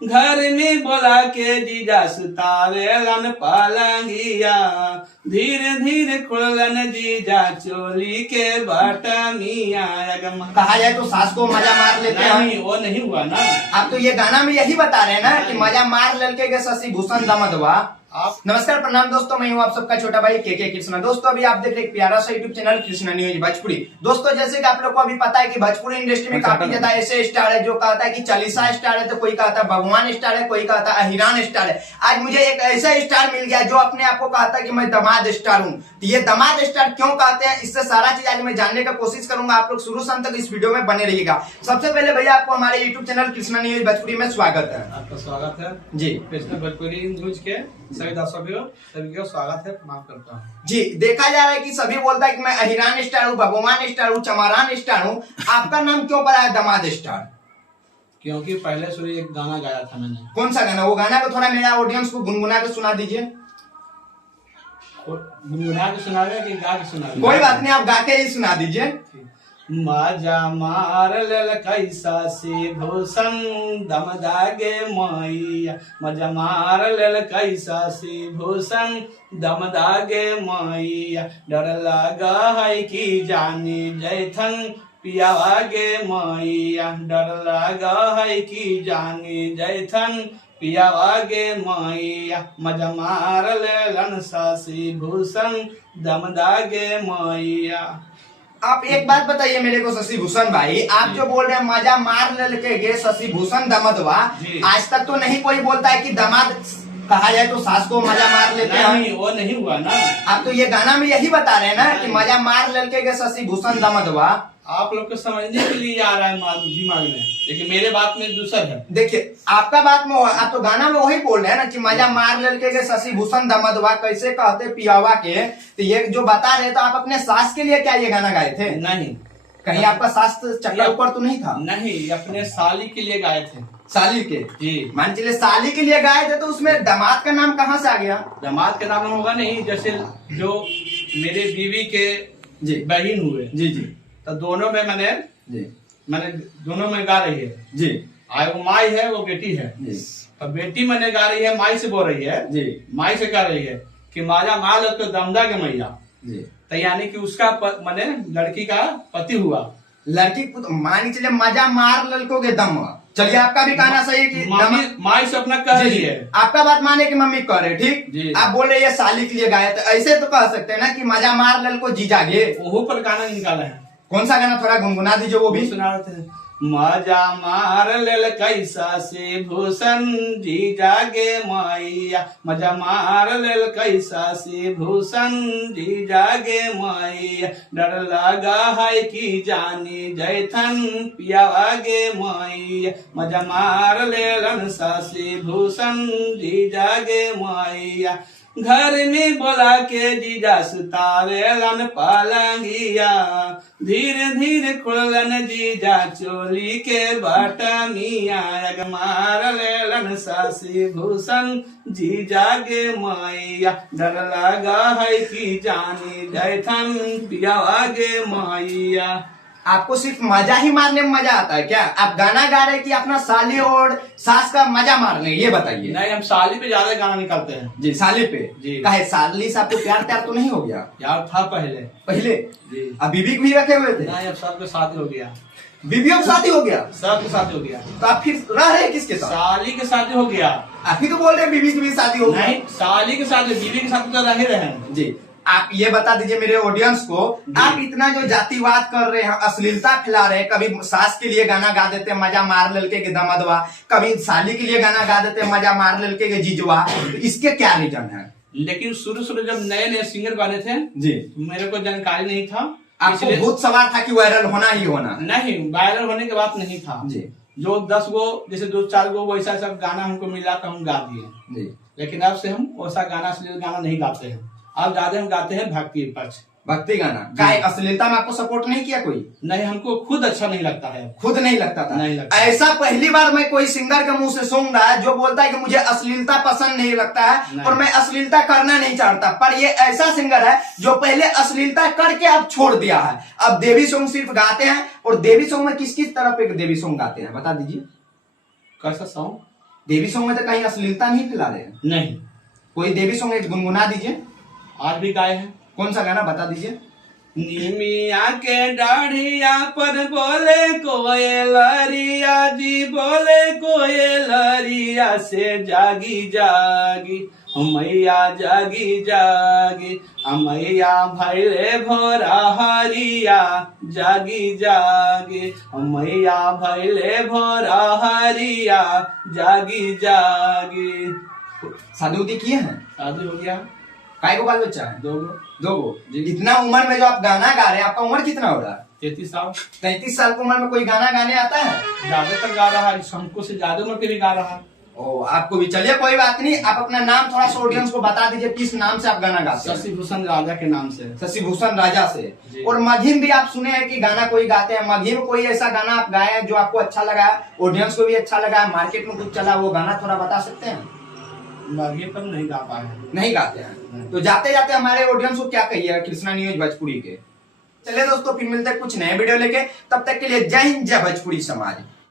घर में बोला के जीजा सुतावेलन पलंगिया, धीरे धीरे खुललन जीजा चोली के बटमिया। कहा जाए तो सास को मजा मार लेते हैं। नहीं, वो नहीं हुआ ना। आप तो ये गाना में यही बता रहे हैं ना कि मजा मार ललके के शशि भूषण दमदवा। आप नमस्कार प्रणाम दोस्तों, मैं हूं आप सबका छोटा भाई के कृष्णा। दोस्तों अभी आप देख रहे हैं एक प्यारा सा YouTube channel Krishna news Bhojpuri. दोस्तों जैसे कि आप लोग को अभी पता है कि भोजपुरी इंडस्ट्री में काफी ज्यादा ऐसे स्टार है जो कहता है कि चालीसा स्टार है, तो कोई कहता है भगवान स्टार है, कोई कहता है अहिरान स्टार है। आज मुझे एक ऐसा स्टार मिल गया जो अपने आप को कहता है कि मैं दामाद स्टार हूँ। तो ये दामाद स्टार क्यों कहते हैं, इससे सारा चीज आज मैं जानने का कोशिश करूंगा। आप लोग शुरू से अंत तक इस वीडियो में बने रहिएगा। सबसे पहले भैया आपको हमारे YouTube channel Krishna news Bhojpuri में स्वागत है। आपका स्वागत है जी। कृष्णा भोजपुरी न्यूज के सभी दर्शकों सभी का स्वागत है, प्रणाम करता हूँ। जी, देखा जा रहा है कि सभी बोलता है कि मैं अहिरान स्टार हूँ, भगवान स्टार हूँ, चमारान स्टार हूँ। आपका नाम क्यों पड़ा है दामाद स्टार? क्योंकि पहले शुरू एक गाना गाया था मैंने। कौन सा गाना? वो गाना को थोड़ा मेरा ऑडियंस को गुनगुना के सुना दीजिए। गुनगुना के सुनावे कि गा के सुनावे? कोई बात नहीं, आप गा के ही सुना दीजिए। मजा मार लेल कैसा से भूषण दम दागे मैया, मजा मार लेल कैसा से भूषण दम दागे मैया। डर लगा है कि जाने जैथन पियावा गे मैया, डर लगा है कि जाने जैथन पियावा गे मैया। मजा मार लेलन सासी भूषण दम दागे मैया। आप एक बात बताइए मेरे को शशि भूषण भाई, आप जो बोल रहे हैं मजा मार ललके गे शशि भूषण दमदवा, आज तक तो नहीं कोई बोलता है कि दामाद कहा जाए तो सास को मजा मार लेते हैं। नहीं, वो नहीं हुआ ना। आप तो ये गाना में यही बता रहे हैं ना कि मजा मार ललके गे शशि भूषण दमदवा। आप लोग को समझने के लिए आ रहा है दिमाग में, लेकिन मेरे बात में दूसर है। देखिए आपका बात में, आप तो गाना में वही बोल रहे हैं ना कि मजा मार ललके के शशि भूषण दमदवा कैसे कहते पियावा के। तो ये जो बता रहे तो आप अपने सास के लिए क्या ये गाना गाए थे? नहीं, कहीं आपका सास चक्कर ऊपर तो नहीं था? नहीं, अपने साली के लिए गाए थे। साली के? जी। मान चलिए साली के लिए गाए थे, तो उसमें दामाद का नाम कहाँ से आ गया? दामाद का नाम होगा नहीं, जैसे जो मेरे बीवी के जी बहन हुए जी जी तो दोनों में मैंने दोनों में गा रही है जी। वो माई है, वो बेटी है जी तो बेटी मैंने गा रही है, माई से बोल रही है जी माई से गा रही है कि माजा माल तो दमदा के मैया। जी। तो यानी कि उसका मैंने लड़की का पति हुआ। लड़की मान चलिए मजा मार ललकोगे दम। चलिए आपका भी कहना सही है कि माई से अपना कह रही है। आपका बात माने कि मम्मी कह रहे, ठीक। आप बोल रहे हैं साली के लिए गाया, तो ऐसे तो कह सकते हैं ना कि मजा मार ललको जीजा गे। वो पर गाना निकाला है। कौन सा गाना? थोड़ा गुनगुना दीजिए वो भी। सुना रहे थे। मजा मार लेल कैसा से भूषण जीजा गे मैया, मजा मार लेल कैसा से भूषण जीजा गे मैया। डर लगा है कि जानी जैथन पियावा गे मैया, मजा मार लेलन सासी भूषण जीजा गे मैया। घर में बोला के जीजा सुतावेलन पलंगिया, धीरे धीरे खुललन जीजा चोली के बटमिया। मार लेलन सासी भूषण जीजा गे मैया, डर लगा है कि जानी जैथन पियावा गे मैया। आपको सिर्फ मजा ही मारने में मजा आता है क्या? आप गाना गा रहे कि अपना साली और सास का मजा मारने, ये बताइए। नहीं, हम साली पे ज्यादा गाना निकालते हैं। जी, साली पे जी। काहे साली से आपको प्यार त्यार तो नहीं हो गया? यार था पहले जी। अब बीबी भी रखे हुए थे? नहीं, अब सबके साथ हो गया। बीबियों के साथ ही हो गया? सबके साथ हो गया। तो आप फिर रह रहे किसके साथ? साली के साथ हो गया। आप ही तो बोल रहे हैं बीबी की भी शादी हो गई। नहीं, साली के साथ, बीवी के साथ तो रहे हैं। जी। आप ये बता दीजिए मेरे ऑडियंस को, आप इतना जो जातिवाद कर रहे हैं, अश्लीलता फैला रहे हैं, कभी सास के लिए गाना गा देते हैं मजा मार ललके के दमदवा, कभी साली के लिए गाना गा देते हैं मजा मार ललके के जीजवा, तो इसके क्या रीजन है? लेकिन शुरू जब नए नए सिंगर बने थे जी, मेरे को जानकारी नहीं था। आपको भूत सवार था कि वायरल होना ही होना? नहीं, वायरल होने की बात नहीं था जी। जो 10 गो जैसे 2-4 गो वैसा सब गाना हमको मिला तो हम गा दिए जी। लेकिन अब से हम वैसा गाना नहीं गाते हैं। अब ज्यादा हम गाते हैं भक्ति पक्ष, भक्ति गाना। काय अश्लीलता में आपको सपोर्ट नहीं किया कोई? नहीं, हमको खुद अच्छा नहीं लगता है। खुद नहीं लगता था? नहीं लगता। ऐसा पहली बार मैं कोई सिंगर के मुंह से सुन रहा है जो बोलता है कि मुझे अश्लीलता पसंद नहीं लगता है और मैं अश्लीलता करना नहीं चाहता। पर ये ऐसा सिंगर है जो पहले अश्लीलता करके अब छोड़ दिया है, अब देवी सॉन्ग सिर्फ गाते हैं। और देवी सॉन्ग में किस किस तरह पे देवी सॉन्ग गाते हैं बता दीजिए। कैसा सॉन्ग? देवी सॉन्ग में तो कहीं अश्लीलता नहीं फैला रहे हैं। नहीं। कोई देवी सॉन्ग एक गुनगुना दीजिए। आज भी गाए हैं। कौन सा गाना बता दीजिए। निमिया के डाढ़िया पर बोले कोयलरिया जी, बोले कोयलरिया से जागी जागी मैया जागी जागी, मैया भैले भोरा हरिया जागी जागी, मैया भैले भोरा हरिया जागी जागी। शादी उदी किए हैं? शादी हो गया। काय को बाल बच्चा है? 2 गो। 2 गो। इतना उम्र में जो आप गाना गा रहे हैं, आपका उम्र कितना हो रहा है? 33 साल। 33 साल की उम्र में कोई गाना गाने आता है? ज्यादातर गा रहा है, हमको से ज्यादा उम्र के भी गा रहा है। ओ, आपको भी। चलिए कोई बात नहीं, आप अपना नाम थोड़ा सा ऑडियंस को बता दीजिए, किस नाम से आप गाना गाते हैं? शशि भूषण राजा के नाम से। शशि भूषण राजा से। और मघिम भी आप सुने हैं कि गाना कोई गाते हैं। मघिम कोई ऐसा गाना आप गाए हैं जो आपको अच्छा लगा, ऑडियंस को भी अच्छा लगा, मार्केट में कुछ चला, वो गाना थोड़ा बता सकते हैं? मघे पर नहीं गा पाए। नहीं गाते हैं। तो जाते जाते हमारे ऑडियंस को क्या कहिएगा कृष्णा न्यूज भोजपुरी के? चलिए दोस्तों, फिर मिलते हैं कुछ नए वीडियो लेके। तब तक के लिए जय हिंद, जय भोजपुरी समाज।